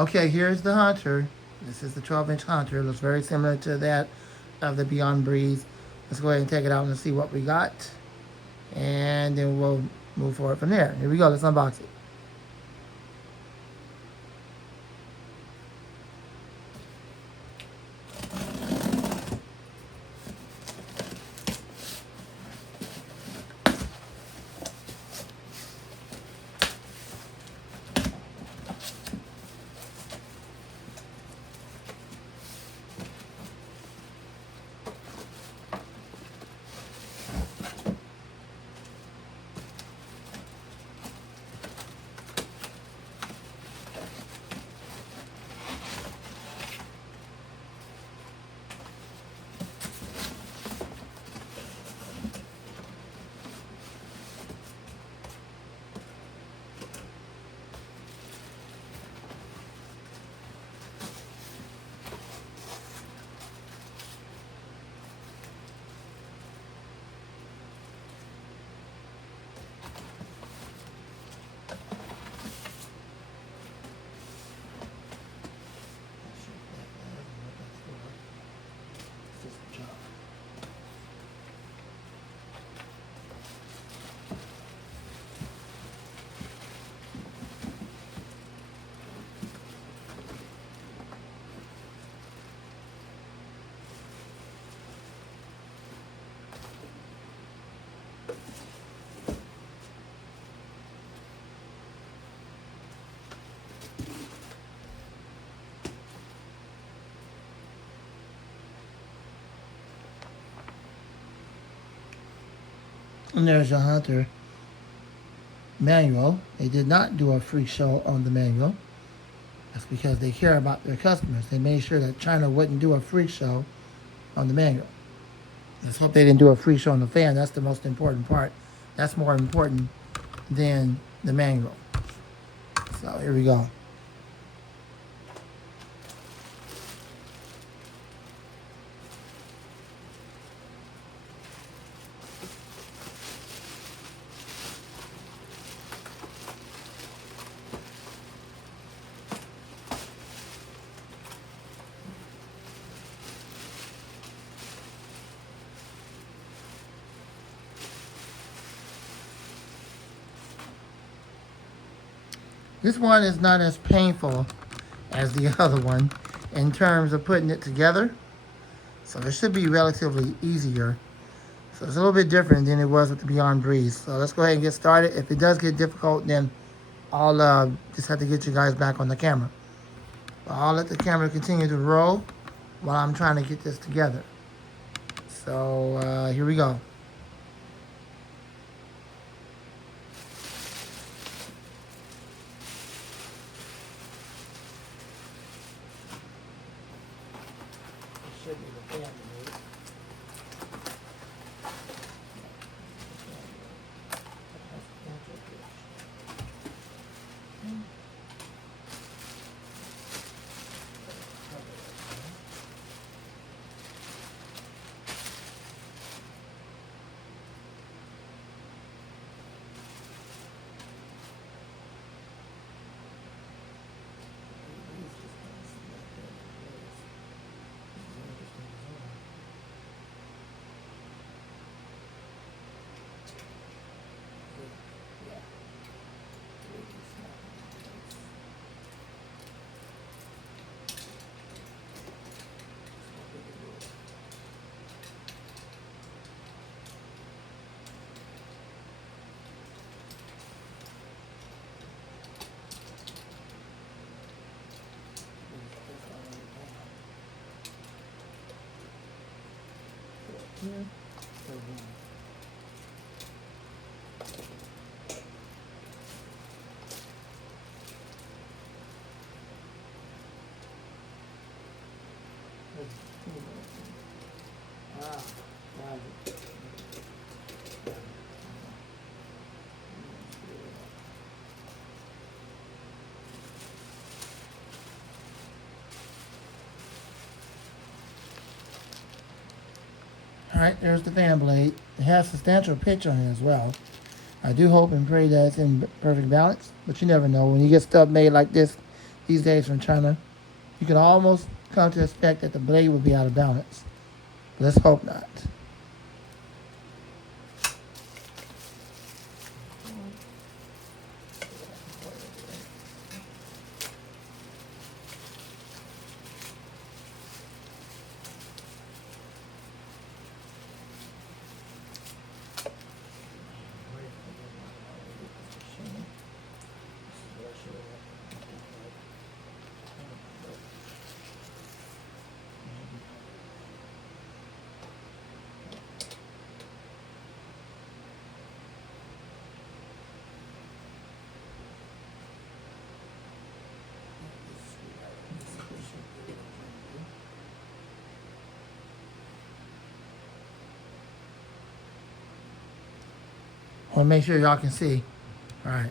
Okay, here's the Hunter. This is the 12-inch Hunter. It looks very similar to that of the Beyond Breeze. Let's go ahead and take it out and see what we got. And then we'll move forward from there. Here we go. Let's unbox it. And there's your Hunter manual. They did not do a free show on the manual. That's because they care about their customers. They made sure that China wouldn't do a free show on the manual. Let's hope they didn't do a free show on the fan. That's the most important part. That's more important than the manual. So here we go. This one is not as painful as the other one in terms of putting it together. So it should be relatively easier. So it's a little bit different than it was with the Beyond Breeze. So let's go ahead and get started. If it does get difficult, then I'll just have to get you guys back on the camera. But I'll let the camera continue to roll while I'm trying to get this together. So here we go. Should be the fan removed. Here. Ah, got it. Alright, there's the fan blade. It has substantial pitch on it as well. I do hope and pray that it's in perfect balance, but you never know. When you get stuff made like this, these days from China, you can almost come to expect that the blade will be out of balance. Let's hope not. Well, make sure y'all can see. All right.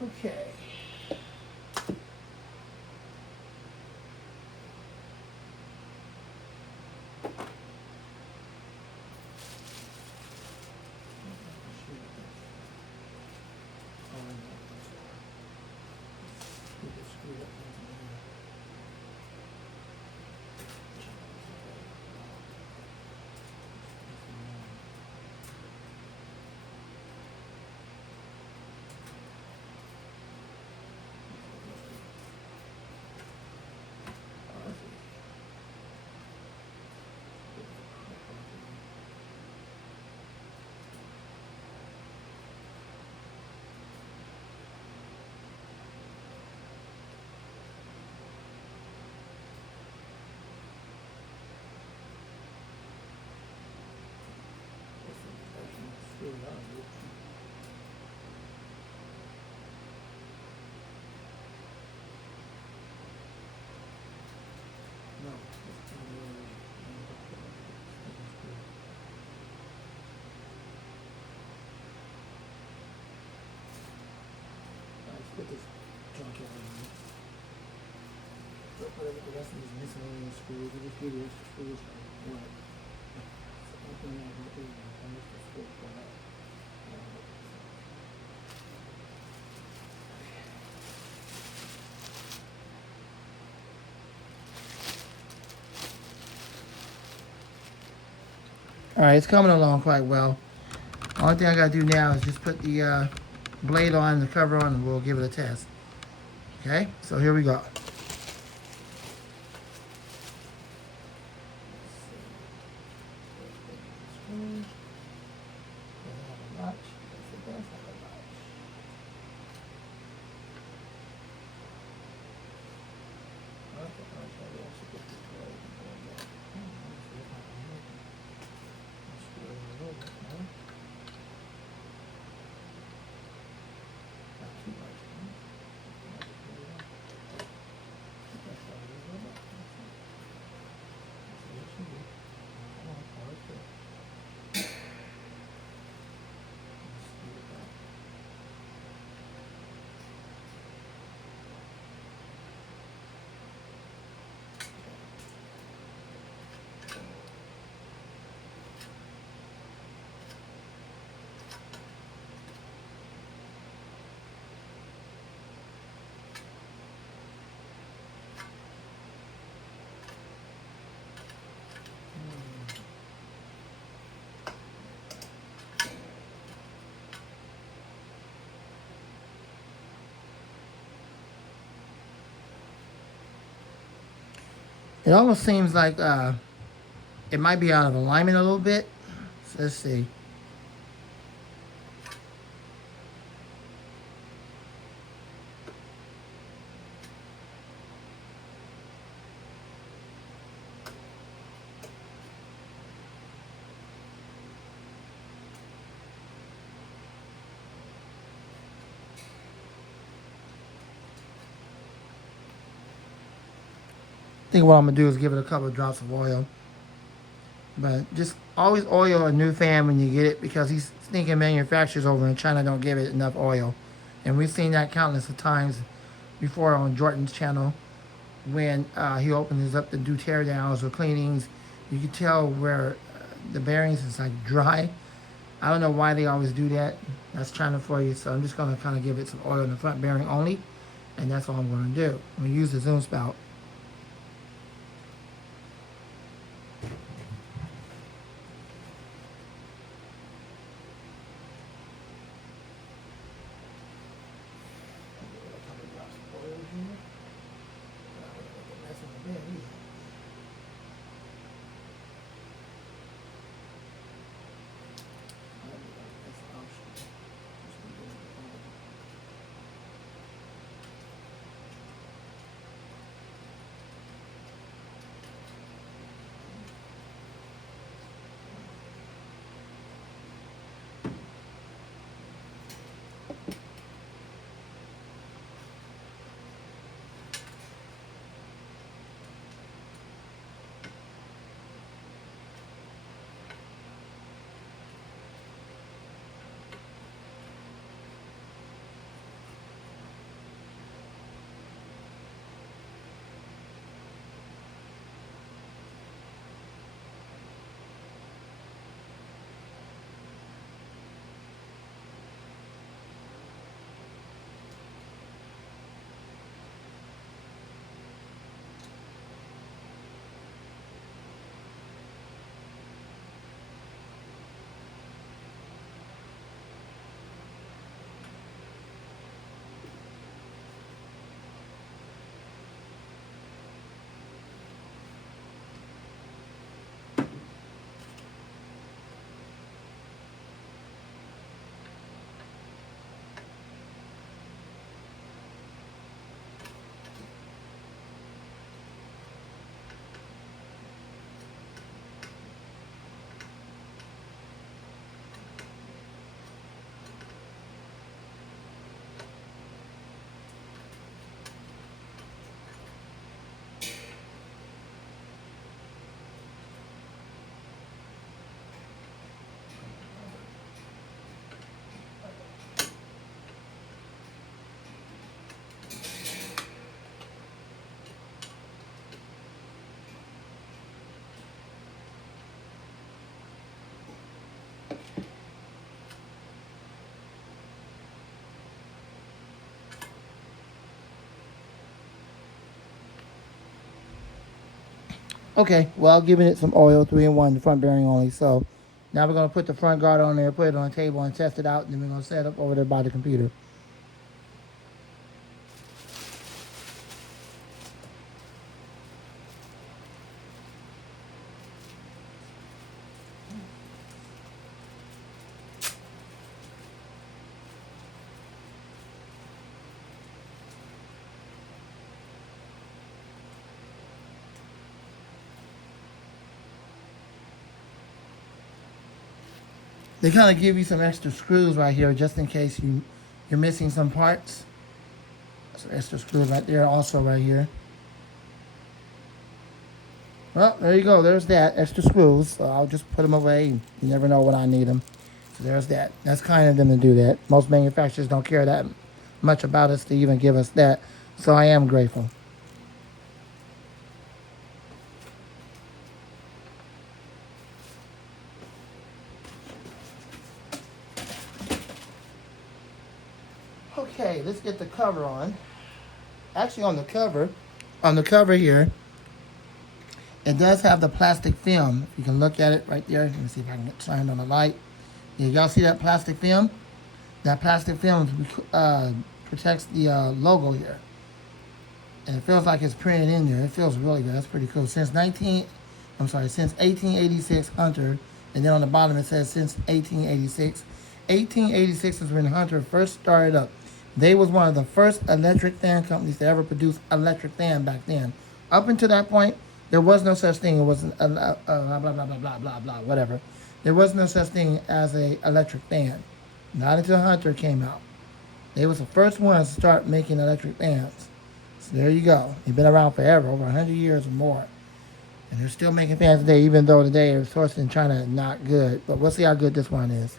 Okay. Put this junk out of here. Put the rest of these miscellaneous screws. We just give you extra screws for what? So open that right there. I missed the screw for that. All right, it's coming along quite well. Only thing I gotta do now is just put the blade on, the cover on, and we'll give it a test. Okay, so here we go. It almost seems like it might be out of alignment a little bit. So let's see. I think what I'm gonna do is give it a couple of drops of oil. But just always oil a new fan when you get it, because these stinking manufacturers over in China don't give it enough oil. And we've seen that countless of times before on Jordan's channel when he opens up to do teardowns or cleanings. You can tell where the bearings is like dry. I don't know why they always do that. That's China for you. So I'm just going to kind of give it some oil in the front bearing only. And that's all I'm going to do. I'm going to use the zoom spout. Okay, well, giving it some oil, 3-in-1, the front bearing only. So now we're going to put the front guard on there, put it on the table and test it out. And then we're going to set it up over there by the computer. They kind of give you some extra screws right here just in case you're missing some parts. Some extra screws right there also right here. Well, there you go. There's that. Extra screws. So I'll just put them away. You never know when I need them. So there's that. That's kind of them to do that. Most manufacturers don't care that much about us to even give us that. So I am grateful. Okay, let's get the cover on. Actually, on the cover here, it does have the plastic film. You can look at it right there. Let me see if I can get turned on the light. Yeah, y'all see that plastic film? That plastic film protects the logo here. And it feels like it's printed in there. It feels really good. That's pretty cool. Since 1886 Hunter, and then on the bottom it says since 1886. 1886 is when Hunter first started up. They was one of the first electric fan companies to ever produce electric fan back then. Up until that point, there was no such thing. It was blah blah blah blah blah blah blah whatever. There was no such thing as a electric fan. Not until Hunter came out. They was the first ones to start making electric fans. So there you go. They've been around forever, over 100 years or more. And they're still making fans today, even though today they're sourced in China not good. But we'll see how good this one is.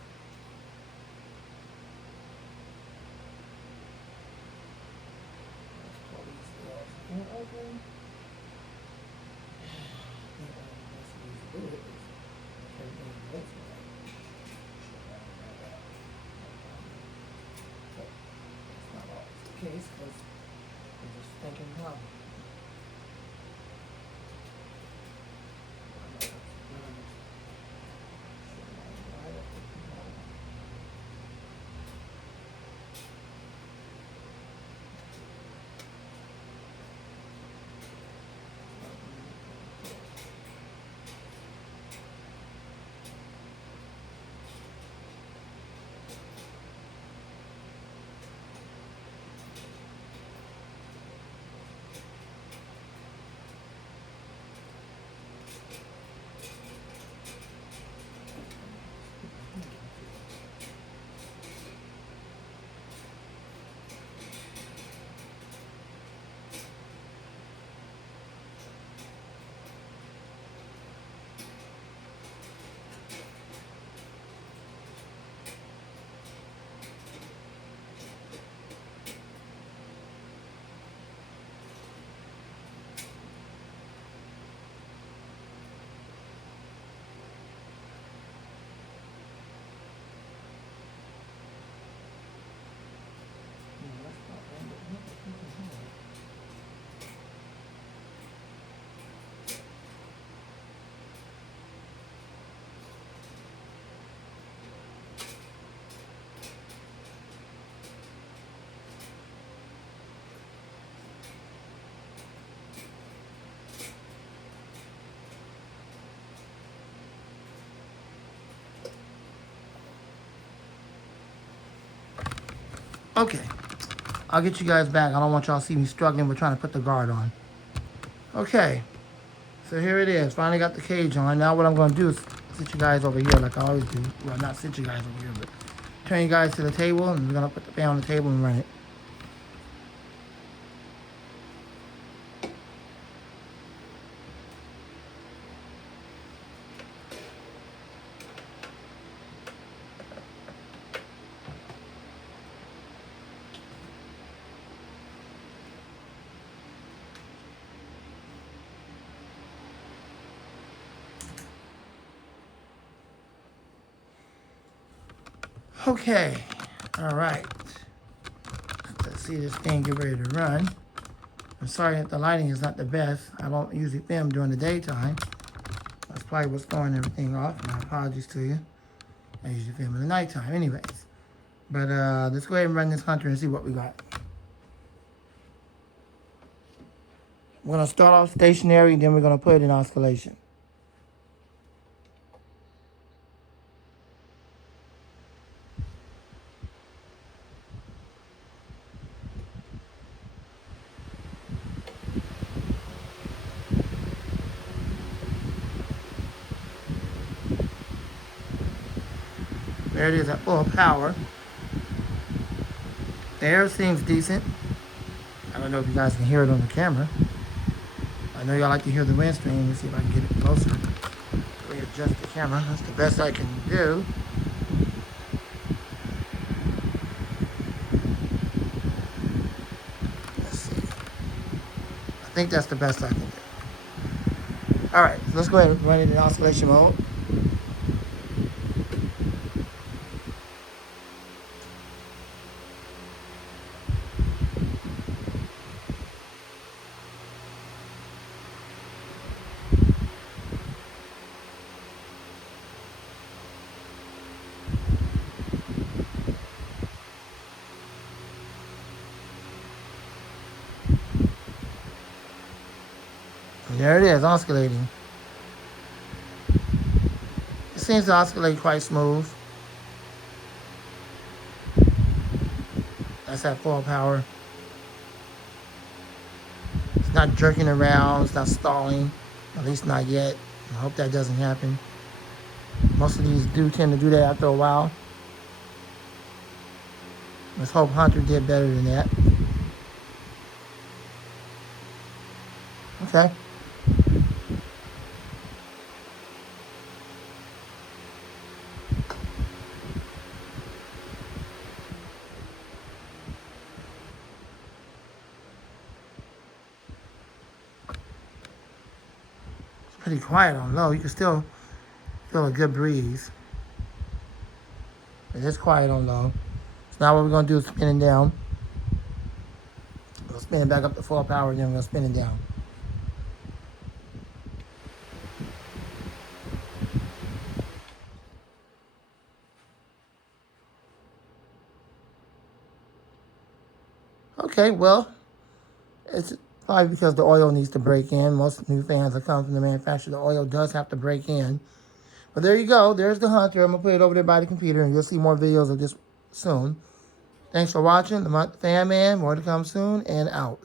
Case because we're just thinking how. Okay, I'll get you guys back. I don't want y'all to see me struggling with trying to put the guard on. Okay, so here it is. Finally got the cage on. Now what I'm going to do is sit you guys over here like I always do. Well, not sit you guys over here, but turn you guys to the table, and we're going to put the fan on the table and run it. Okay, all right. Let's see this thing get ready to run. I'm sorry that the lighting is not the best. I don't usually film during the daytime. That's probably what's throwing everything off. My apologies to you. I usually film in the nighttime anyways. But let's go ahead and run this Hunter and see what we got. We're going to start off stationary, then we're going to put it in oscillation. There it is at full power. The air seems decent. I don't know if you guys can hear it on the camera. I know y'all like to hear the wind stream. Let me see if I can get it closer. Readjust the camera. That's the best I can do. Let's see. I think that's the best I can do. Alright, so let's go ahead and run it in oscillation mode. There it is, oscillating. It seems to oscillate quite smooth. That's at full power. It's not jerking around, it's not stalling, at least not yet. I hope that doesn't happen. Most of these do tend to do that after a while. Let's hope Hunter did better than that. Okay. It's pretty quiet on low. You can still feel a good breeze. It is quiet on low. So now what we're going to do is spin it down. We'll spin it back up to full power, then we're going to spin it down. Okay, well, it's probably because the oil needs to break in. Most new fans that come from the manufacturer, the oil does have to break in. But there you go. There's the Hunter. I'm going to put it over there by the computer, and you'll see more videos of this soon. Thanks for watching. The Fan Man. More to come soon, and out.